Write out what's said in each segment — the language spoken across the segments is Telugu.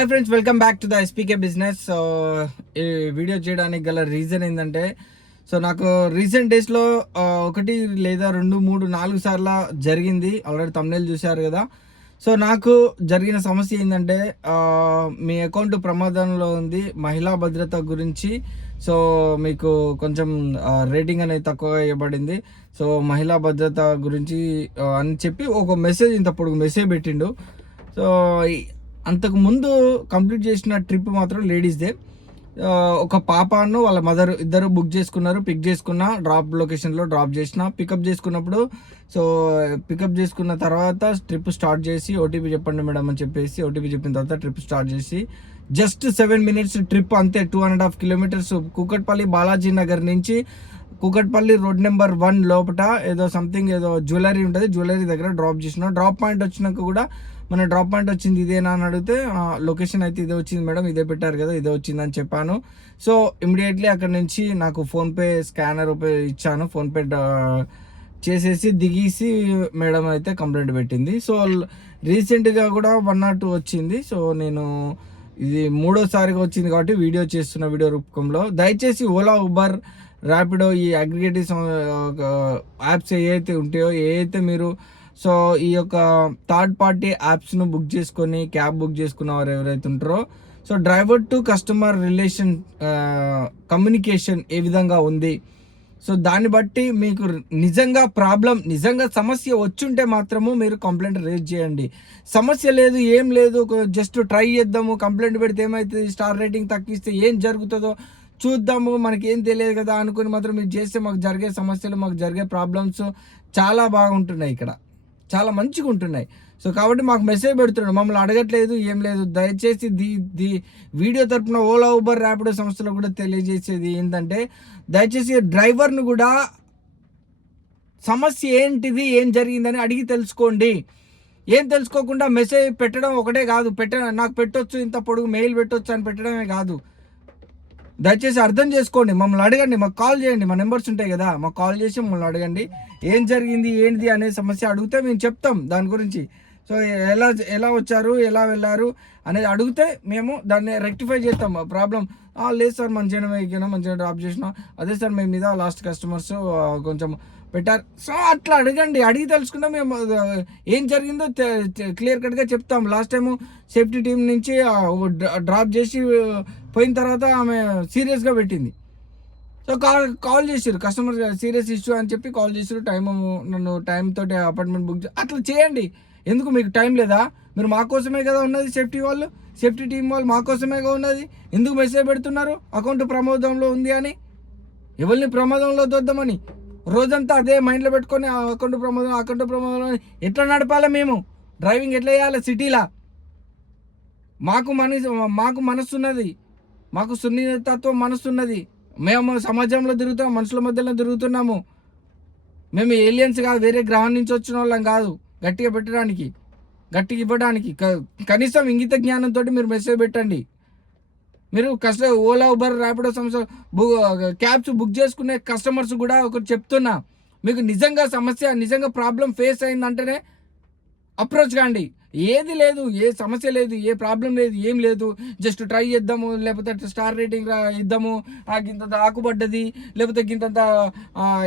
Hi friends, welcome back to the ఎస్పీకే business. So ఈ వీడియో చేయడానికి గల రీజన్ ఏంటంటే, సో నాకు రీసెంట్ డేస్లో ఒకటి లేదా 2, 3, 4 సార్లు జరిగింది. ఆల్రెడీ తమ్నెయిల్ చూశారు కదా. సో నాకు జరిగిన సమస్య ఏంటంటే, మీ అకౌంట్ ప్రమాదంలో ఉంది, మహిళా భద్రత గురించి. సో మీకు కొంచెం రేటింగ్ అనేది తక్కువ ఇవ్వబడింది. సో మహిళా భద్రత గురించి అని చెప్పి ఒక మెసేజ్, ఇంత పొడుగు మెసేజ్ పెట్టిండు. సో అంతకు ముందు కంప్లీట్ చేసిన ట్రిప్ మాత్రం లేడీస్దే. ఒక పాపను వాళ్ళ మదర్ ఇద్దరు బుక్ చేసుకున్నారు. పిక్ చేసుకున్న, డ్రాప్ లొకేషన్లో డ్రాప్ చేసిన, పికప్ చేసుకున్నప్పుడు సో పికప్ చేసుకున్న తర్వాత ట్రిప్ స్టార్ట్ చేసి ఓటీపీ చెప్పండి మేడం అని చెప్పేసి ఓటీపీ చెప్పిన తర్వాత ట్రిప్ స్టార్ట్ చేసి జస్ట్ 7 minutes ట్రిప్ అంతే. 2.5 kilometers కూకట్పల్లి బాలాజీ నగర్ నుంచి కూకట్పల్లి రోడ్ నెంబర్ 1 లోపల ఏదో సంథింగ్ ఏదో జ్యువెలరీ ఉంటుంది, జ్యువెలరీ దగ్గర డ్రాప్ చేసిన. డ్రాప్ పాయింట్ వచ్చినాక కూడా మన డ్రాప్ పాయింట్ వచ్చింది ఇదేనా అని అడిగితే లొకేషన్ అయితే ఇదే వచ్చింది మేడం, ఇదే పెట్టారు కదా, ఇదే వచ్చిందని చెప్పాను. సో ఇమ్మీడియట్లీ అక్కడ నుంచి నాకు ఫోన్పే స్కానర్ ఇచ్చాను. ఫోన్పే చేసేసి దిగేసి మేడం అయితే కంప్లైంట్ పెట్టింది. సో రీసెంట్గా కూడా 1 or 2 వచ్చింది. సో నేను ఇది 3వసారిగా వచ్చింది కాబట్టి వీడియో చేస్తున్న, వీడియో రూపంలో. దయచేసి ఓలా, ఉబర్, ర్యాపిడో ఈ అగ్రిగేటివ్ యాప్స్ ఏవైతే ఉంటాయో, ఏవైతే మీరు సో ఈ యొక్క థర్డ్ పార్టీ యాప్స్ను బుక్ చేసుకొని క్యాబ్ బుక్ చేసుకున్న వారు ఎవరైతే ఉంటారో, so driver to customer relation communication ఏ విధంగా ఉంది, సో దాన్ని బట్టి మీకు నిజంగా సమస్య వచ్చుంటే మాత్రము మీరు కంప్లైంట్ రేజ్ చేయండి. సమస్య లేదు, ఏం లేదు, జస్ట్ ట్రై చేద్దాము, కంప్లైంట్ పెడితే ఏమవుతుంది, స్టార్ రేటింగ్ తగ్గిస్తే ఏం జరుగుతుందో చూద్దాము, మనకి ఏం తెలియదు కదా అనుకుని మాత్రం మీరు చేస్తే మాకు జరిగే సమస్యలు, మాకు జరిగే ప్రాబ్లమ్స్ చాలా బాగుంటున్నాయి, ఇక్కడ చాలా మంచిగా ఉంటున్నాయి. సో కాబట్టి మాకు మెసేజ్ పెడుతున్నాడు, మమ్మల్ని అడగట్లేదు, ఏం లేదు. దయచేసి ది వీడియో తరపున ఓలా, ఉబర్, ర్యాపిడో సంస్థలు కూడా తెలియజేసేది ఏంటంటే, దయచేసి డ్రైవర్ను కూడా సమస్య ఏంటిది, ఏం జరిగిందని అడిగి తెలుసుకోండి. ఏం తెలుసుకోకుండా మెసేజ్ పెట్టడం ఒకటే కాదు, నాకు పెట్టొచ్చు, ఇంత పొడుగు మెయిల్ పెట్టొచ్చు అని పెట్టడమే కాదు. దయచేసి అర్థం చేసుకోండి, మమ్మల్ని అడగండి, మాకు కాల్ చేయండి, మా నెంబర్స్ ఉంటాయి కదా, మాకు కాల్ చేసి మమ్మల్ని అడగండి, ఏం జరిగింది ఏంటిది అనే సమస్య అడిగితే మేము చెప్తాం దాని గురించి. సో ఎలా వచ్చారు, ఎలా వెళ్ళారు అనేది అడిగితే మేము దాన్ని రెక్టిఫై చేస్తాం. ప్రాబ్లం లేదు సార్, మంచిగా డ్రాప్ చేసిన, అదే సార్ మేము మీద లాస్ట్ కస్టమర్స్ కొంచెం పెట్టారు. సో అట్లా అడగండి, అడిగి తెలుసుకుంటే మేము ఏం జరిగిందో క్లియర్ కట్గా చెప్తాం. లాస్ట్ టైము సేఫ్టీ టీం నుంచి డ్రాప్ చేసి పోయిన తర్వాత ఆమె సీరియస్గా పెట్టింది. సో కాల్ చేసారు, కస్టమర్ సీరియస్ ఇష్యూ అని చెప్పి కాల్ చేసారు. నన్ను టైం తోటి అపార్ట్మెంట్ బుక్ అట్లా చేయండి. ఎందుకు మీకు టైం లేదా? మీరు మా కోసమే కదా ఉన్నది, సేఫ్టీ టీం వాళ్ళు మా కోసమేగా ఉన్నది. ఎందుకు మెసేజ్ పెడుతున్నారు అకౌంట్ ప్రమాదంలో ఉంది అని? ఎవరిని ప్రమాదంలో దొద్దామని రోజంతా అదే మైండ్లో పెట్టుకొని అకౌంట్ ప్రమాదం ఎట్లా నడపాలి? మేము డ్రైవింగ్ ఎట్లా చేయాలి సిటీలా? మాకు మనసు ఉన్నది, మాకు సున్నితత్వం మనసు ఉన్నది. మేము సమాజంలో తిరుగుతున్నాం, మనుషుల మధ్యలో తిరుగుతున్నాము. మేము ఏలియన్స్ కాదు, వేరే గ్రహం నుంచి వచ్చిన వాళ్ళం కాదు. గట్టిగా ఇవ్వడానికి కనీసం ఇంగిత జ్ఞానంతో మీరు మెసేజ్ పెట్టండి. మీరు ఓలా, ఉబర్, ర్యాపిడో సంస్థ క్యాబ్స్ బుక్ చేసుకునే కస్టమర్స్ కూడా ఒకటి చెప్తున్నా, మీకు నిజంగా ప్రాబ్లం ఫేస్ అయిందంటేనే అప్రోచ్ కాండి. ఏది లేదు, ఏ సమస్య లేదు, ఏ ప్రాబ్లం లేదు, ఏం లేదు, జస్ట్ ట్రై చేద్దాము, లేకపోతే స్టార్ రేటింగ్ ఇద్దాము, గింతంత ఆకుపడ్డది, లేకపోతే గింతంత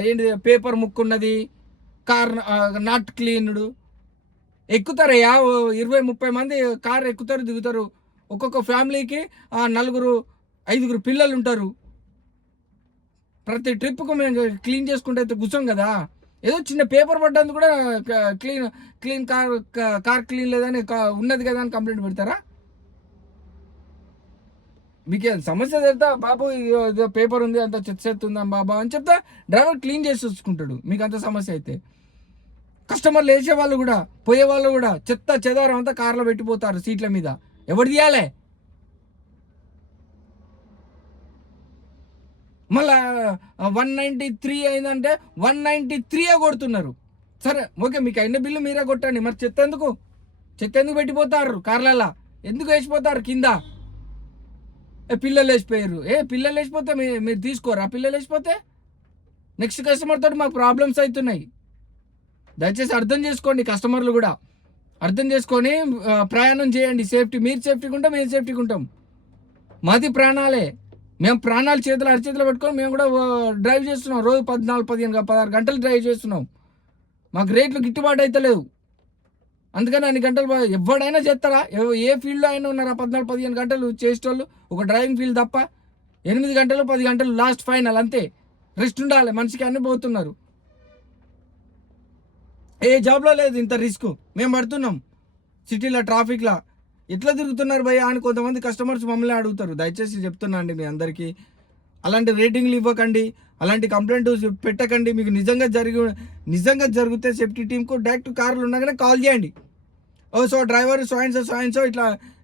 ఏంటి పేపర్ ముక్కున్నది, కార్ నాట్ క్లీన్డ్, ఎక్కుతారయ్యా 20-30 మంది కార్ ఎక్కుతారు, దిగుతారు. ఒక్కొక్క ఫ్యామిలీకి 4-5 పిల్లలు ఉంటారు. ప్రతి ట్రిప్కు మేము క్లీన్ చేసుకుంటే అయితే కూర్చోం కదా. ఏదో చిన్న పేపర్ పడ్డందుకు కూడా క్లీన్ కార్ క్లీన్ లేదని ఉన్నది కదా అని కంప్లైంట్ పెడతారా? మీకు సమస్య తెలుతా, బాబు ఏదో పేపర్ ఉంది, అంత చెత్త ఉందా బాబా అని చెప్తా డ్రైవర్ క్లీన్ చేసి వచ్చుకుంటాడు. మీకు అంత సమస్య అయితే కస్టమర్లు వేసే వాళ్ళు కూడా, పోయే వాళ్ళు కూడా చెత్త చెదారం అంతా కార్లో పెట్టిపోతారు సీట్ల మీద. ఎవరు తీయాలి? మళ్ళా 193 అయిందంటే 193 కొడుతున్నారు. సరే ఓకే, మీకు అయిన బిల్లు మీరే కొట్టండి, మరి చెత్త ఎందుకు పెట్టిపోతారు కార్లల్లో? ఎందుకు వేసిపోతారు కింద? పిల్లలు వేసిపోయారు. పిల్లలు వేసిపోతే మీరు తీసుకోరా? పిల్లలు వేసిపోతే నెక్స్ట్ కస్టమర్ తోటి మాకు ప్రాబ్లమ్స్ అవుతున్నాయి. దయచేసి అర్థం చేసుకోండి కస్టమర్లు కూడా. అర్థం చేసుకొని ప్రయాణం చేయండి. సేఫ్టీ, మీరు సేఫ్టీగా ఉంటాం, మేము సేఫ్టీగా ఉంటాం. మాది ప్రాణాలే. మేము ప్రాణాలు చేతులు అరచేతిలో పెట్టుకొని మేము కూడా డ్రైవ్ చేస్తున్నాం. రోజు 14, 15, 16 గంటలు డ్రైవ్ చేస్తున్నాం. మాకు రేట్లు గిట్టుబాటు అయితే లేవు. అందుకని అన్ని గంటలు ఎవడైనా చేస్తారా? ఏ ఫీల్డ్లో అయినా ఉన్నారా 14, 15 గంటలు చేసేటోళ్ళు? ఒక డ్రైవింగ్ ఫీల్డ్ తప్ప 8 గంటలు, 10 గంటలు లాస్ట్ ఫైనల్ అంతే. రెస్ట్ ఉండాలి మనిషికి, అన్నీ పోతున్నారు. ఏ జాబ్లో లేదు ఇంత రిస్క్. మేము పడుతున్నాం సిటీలో ట్రాఫిక్లో. ఎట్లా తిరుగుతున్నారు భయ్య అని కొంతమంది కస్టమర్స్ మమ్మల్ని అడుగుతారు. దయచేసి చెప్తున్నా అండి మీ అందరికీ, అలాంటి రేటింగ్లు ఇవ్వకండి, అలాంటి కంప్లైంట్ పెట్టకండి. మీకు నిజంగా జరిగితే సేఫ్టీ టీంకు డైరెక్ట్ కార్లు ఉండగానే కాల్ చేయండి. ఓ so driver so and so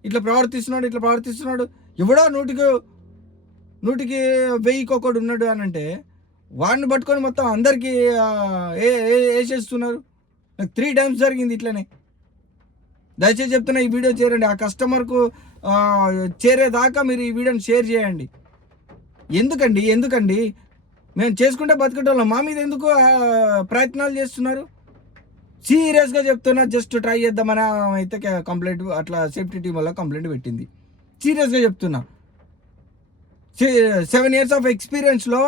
ఇట్లా ప్రవర్తిస్తున్నాడు. ఎవడో 100కి 1000కి ఒకడు ఉన్నాడు అని అంటే వాడిని పట్టుకొని మొత్తం అందరికీ వేసేస్తున్నారు. నాకు 3 times జరిగింది ఇట్లనే. దయచేసి చెప్తున్నా, ఈ వీడియో చేరండి. ఆ కస్టమర్కు చేరేదాకా మీరు ఈ వీడియోని షేర్ చేయండి. ఎందుకండి మేము చేసుకుంటే బతుకటోళ్ళం, మా మీద ఎందుకు ప్రయత్నాలు చేస్తున్నారు? సీరియస్గా చెప్తున్నా, జస్ట్ ట్రై చేద్దామని అయితే కంప్లైంట్, అట్లా సేఫ్టీ టీం వల్ల కంప్లైంట్ పెట్టింది. సీరియస్గా చెప్తున్నా. 7 years ఆఫ్ ఎక్స్పీరియన్స్లో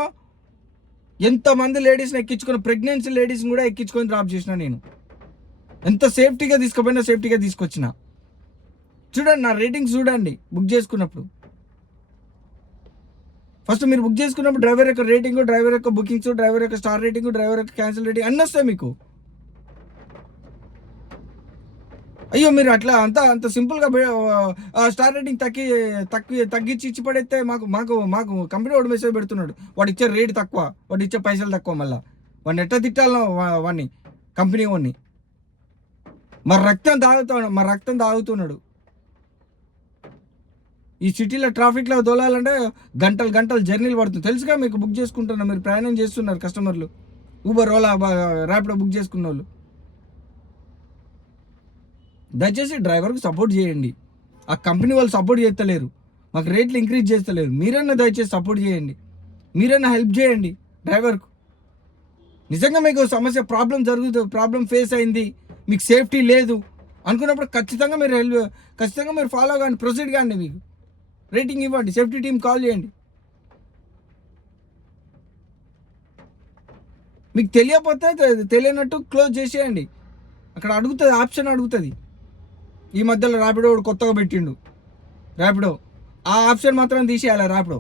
ఎంతమంది లేడీస్ని ఎక్కించుకున్న, ప్రెగ్నెన్సీ లేడీస్ని కూడా ఎక్కించుకొని డ్రాప్ చేసిన నేను. ఎంత సేఫ్టీగా తీసుకుపోయినా సేఫ్టీగా తీసుకొచ్చిన. చూడండి నా రేటింగ్స్ చూడండి. బుక్ చేసుకున్నప్పుడు ఫస్ట్ మీరు బుక్ చేసుకున్నప్పుడు డ్రైవర్ యొక్క రేటింగ్, డ్రైవర్ యొక్క బుకింగ్స్, డ్రైవర్ యొక్క స్టార్ రేటింగ్, డ్రైవర్ యొక్క క్యాన్సిల్ రేటింగ్ అన్నీ వస్తాయి మీకు. అయ్యో మీరు అట్లా అంత సింపుల్గా స్టార్ రేటింగ్ తగ్గించి ఇచ్చి పడేస్తే మాకు కంపెనీ వాడు మెసేజ్ పెడుతున్నాడు, వాడు ఇచ్చే రేట్ తక్కువ, వాడు ఇచ్చే పైసలు తక్కువ. మళ్ళీ వాడిని ఎట్లా తిట్టాలో వాడిని, కంపెనీ వాడిని. మరి రక్తం తాగుతున్నాడు. ఈ సిటీలో ట్రాఫిక్లో దోలాలంటే గంటలు జర్నీలు పడుతుంది. తెలుసుగా మీకు. బుక్ చేసుకుంటున్నారు, మీరు ప్రయాణం చేస్తున్నారు కస్టమర్లు, ఊబర్, ఓలా, ర్యాపిడో బుక్ చేసుకున్న వాళ్ళు. దయచేసి డ్రైవర్కి సపోర్ట్ చేయండి. ఆ కంపెనీ వాళ్ళు సపోర్ట్ చేస్తలేరు, మాకు రేట్లు ఇంక్రీజ్ చేస్తలేరు. మీరైనా దయచేసి సపోర్ట్ చేయండి, మీరైనా హెల్ప్ చేయండి డ్రైవర్కు. నిజంగా మీకు సమస్య, ప్రాబ్లం ఫేస్ అయింది, మీకు సేఫ్టీ లేదు అనుకున్నప్పుడు ఖచ్చితంగా మీరు ఫాలో కానీ, ప్రొసీడ్ కానీ, మీకు రేటింగ్ ఇవ్వండి, సేఫ్టీ టీం కాల్ చేయండి. మీకు తెలియకపోతే తెలియనట్టు క్లోజ్ చేసేయండి. అక్కడ అడుగుతుంది, ఆప్షన్ అడుగుతుంది. ఈ మధ్యలో ర్యాపిడో కొత్తగా పెట్టిండు ర్యాపిడో, ఆ ఆప్షన్ మాత్రం తీసేయాలి. ర్యాపిడో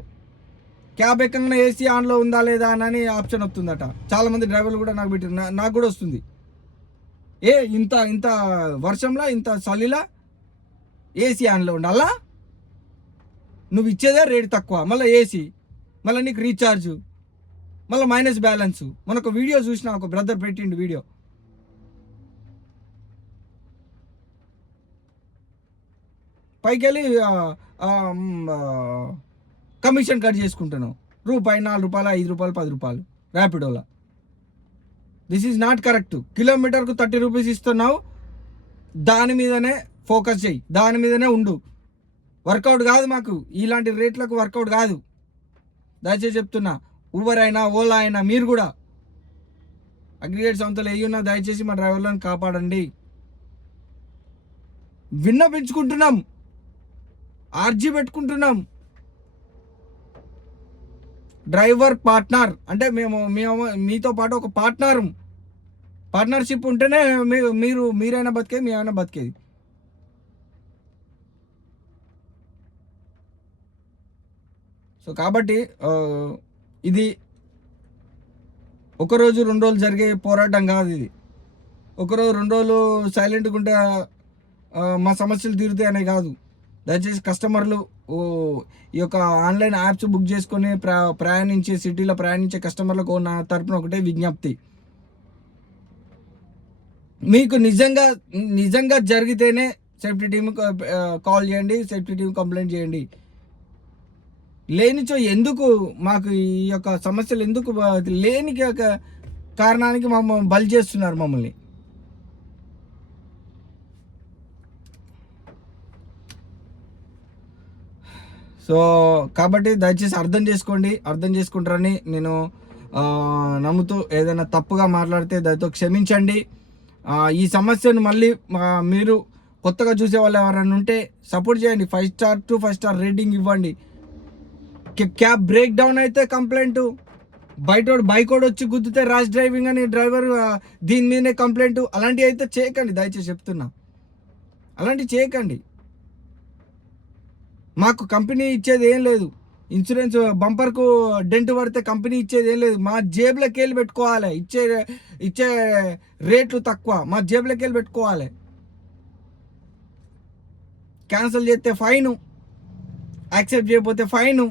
క్యాబ్ ఎక్కడన్నా ఏసీ ఆన్లో ఉందా లేదా అని ఆప్షన్ వస్తుందట. చాలామంది డ్రైవర్లు కూడా నాకు పెట్టారు, నాకు కూడా వస్తుంది. ఇంత వర్షంలో, ఇంత చలిలా ఏసీ ఆన్లో ఉండాలా? నువ్వు ఇచ్చేదే రేట్ తక్కువ, మళ్ళీ ఏసీ, మళ్ళీ నీకు రీఛార్జ్, మళ్ళీ మైనస్ బ్యాలెన్స్. మనకు వీడియో చూసిన ఒక బ్రదర్ పెట్టిండు వీడియో. పైకి వెళ్ళి కమిషన్ కట్ చేసుకుంటున్నావు. రూపాయి, 4 రూపాయలు, 5 రూపాయలు, 10 రూపాయలు ర్యాపిడోలో. This is not correct. కిలోమీటర్కు 30 రూపీస్ ఇస్తున్నావు, దాని మీదనే ఫోకస్ చేయి, దాని మీదనే ఉండు. వర్కౌట్ కాదు మాకు, ఇలాంటి రేట్లకు వర్కౌట్ కాదు. దయచేసి చెప్తున్నా, ఊబర్ అయినా, ఓలా అయినా, మీరు కూడా అగ్రిగేట్ సంస్థలు ఏయున్నా దయచేసి మా డ్రైవర్లను కాపాడండి. విన్నపించుకుంటున్నాం, ఆర్జీ పెట్టుకుంటున్నాం. డ్రైవర్ పార్ట్నర్ అంటే మేము మీతో పాటు ఒక పార్ట్నర్షిప్ ఉంటేనే మీరైనా బతికేది, మేమైనా బతికేది. సో కాబట్టి ఇది ఒకరోజు 2 రోజులు జరిగే పోరాటం కాదు. ఇది ఒకరోజు 2 రోజులు సైలెంట్గా ఉంటే మా సమస్యలు తీరుతాయనే కాదు. దయచేసి కస్టమర్లు ఈ యొక్క ఆన్లైన్ యాప్స్ బుక్ చేసుకొని ప్రయాణించే, సిటీలో ప్రయాణించే కస్టమర్లకు నా తరపున ఒకటే విజ్ఞప్తి. మీకు నిజంగా జరిగితేనే సేఫ్టీ టీమ్ కాల్ చేయండి, సేఫ్టీ టీమ్ కంప్లైంట్ చేయండి. లేనిచో ఎందుకు మాకు ఈ యొక్క సమస్యలు ఎందుకు లేని కారణానికి మమ్మల్ని బలి చేస్తున్నారు మమ్మల్ని. సో కాబట్టి దయచేసి అర్థం చేసుకుంటారని నేను నమ్ముతూ, ఏదైనా తప్పుగా మాట్లాడితే దయతో క్షమించండి. ఈ సమస్యను మళ్ళీ మీరు కొత్తగా చూసే వాళ్ళు ఎవరైనా ఉంటే సపోర్ట్ చేయండి, 5 స్టార్ టు 5 స్టార్ రేటింగ్ ఇవ్వండి. క్యాబ్ బ్రేక్ డౌన్ అయితే కంప్లైంట్, బైక్ వచ్చి గుద్దితే ర్యాష్ డ్రైవింగ్ అని డ్రైవర్ దీని మీదనే కంప్లైంట్. అలాంటివి అయితే చేయకండి, దయచేసి చెప్తున్నా, అలాంటివి చేయకండి. మాకు కంపెనీ ఇచ్చేది ఏం లేదు, ఇన్సూరెన్స్ బంపర్కు డెంట్ పడితే కంపెనీ ఇచ్చేది ఏం లేదు. మా జేబులోకి వెళ్ళి పెట్టుకోవాలి, ఇచ్చే రేట్లు తక్కువ, మా జేబులోకి వెళ్ళి పెట్టుకోవాలి. క్యాన్సిల్ చేస్తే ఫైను, యాక్సెప్ట్ చేయకపోతే ఫైను.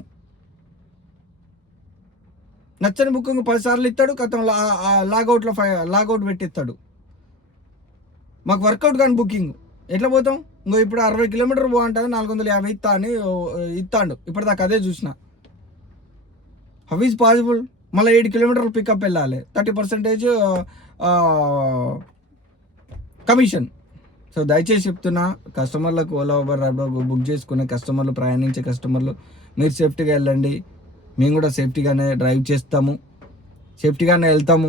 నచ్చని బుకింగ్ 10 సార్లు ఇస్తాడు, కథం లాగౌట్ పెట్టిస్తాడు. మాకు వర్కౌట్ కానీ బుకింగ్ ఎట్లా పోతాం? ఇంకో ఇప్పుడు 60 కిలోమీటర్ పోంటుంది, 450 ఇస్తా అని ఇస్తాడు. ఇప్పటిదాకా అదే చూసిన. How is possible? మళ్ళీ 7 కిలోమీటర్లు పికప్ వెళ్ళాలి, 30% కమిషన్. సో దయచేసి చెప్తున్నా, కస్టమర్లకు ఓలా ఊబర్ ర్యాపిడో బుక్ చేసుకునే కస్టమర్లు, ప్రయాణించే కస్టమర్లు, మీరు సేఫ్టీగా వెళ్ళండి. మేము కూడా సేఫ్టీగానే డ్రైవ్ చేస్తాము, సేఫ్టీగానే వెళ్తాము,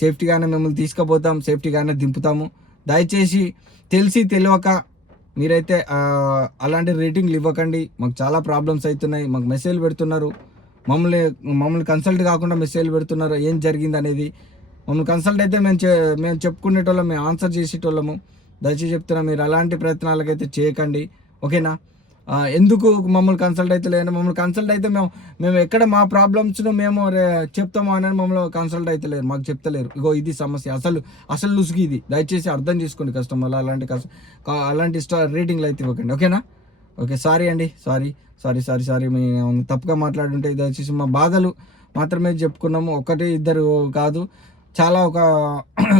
సేఫ్టీగానే మిమ్మల్ని తీసుకుపోతాం, సేఫ్టీగానే దింపుతాము. దయచేసి తెలిసి తెలియక మీరైతే అలాంటి రేటింగ్లు ఇవ్వకండి. మాకు చాలా ప్రాబ్లమ్స్ అవుతున్నాయి. మాకు మెసేజ్లు పెడుతున్నారు, మమ్మల్ని కన్సల్ట్ కాకుండా మెసేజ్లు పెడుతున్నారు ఏం జరిగింది అనేది. మమ్మల్ని కన్సల్ట్ అయితే మేము చెప్పుకునేటోళ్ళం, మేము ఆన్సర్ చేసేటోళ్ళము. దయచేసి చెప్తున్నా, మీరు అలాంటి ప్రయత్నాలకైతే చేయకండి, ఓకేనా? ఎందుకు మమ్మల్ని కన్సల్ట్ అయితే లేదు? మమ్మల్ని కన్సల్ట్ అయితే మేము ఎక్కడ మా ప్రాబ్లమ్స్ను మేము చెప్తాము అని మమ్మల్ని కన్సల్ట్ అయితే లేదు, మాకు చెప్తలేరు. ఇగో ఇది సమస్య, అసలు లుసుగు ఇది. దయచేసి అర్థం చేసుకోండి కస్టమర్లు, అలాంటి రేటింగ్లు అయితే ఇవ్వకండి, ఓకేనా? ఓకే, సారీ అండి, సారీ మేము తప్పుగా మాట్లాడుంటే దయచేసి మా బాధలు మాత్రమే చెప్పుకున్నాము, 1-2 కాదు, చాలా ఒక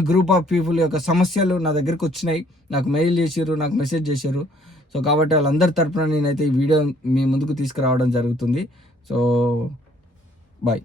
గ్రూప్ ఆఫ్ పీపుల్ యొక్క సమస్యలు నా దగ్గరికి వచ్చినాయి, నాకు మెయిల్ చేసారు, నాకు మెసేజ్ చేశారు. సో కాబట్టి వాళ్ళందరి తరపున నేనైతే ఈ వీడియో మీ ముందుకు తీసుకురావడం జరుగుతుంది. So bye.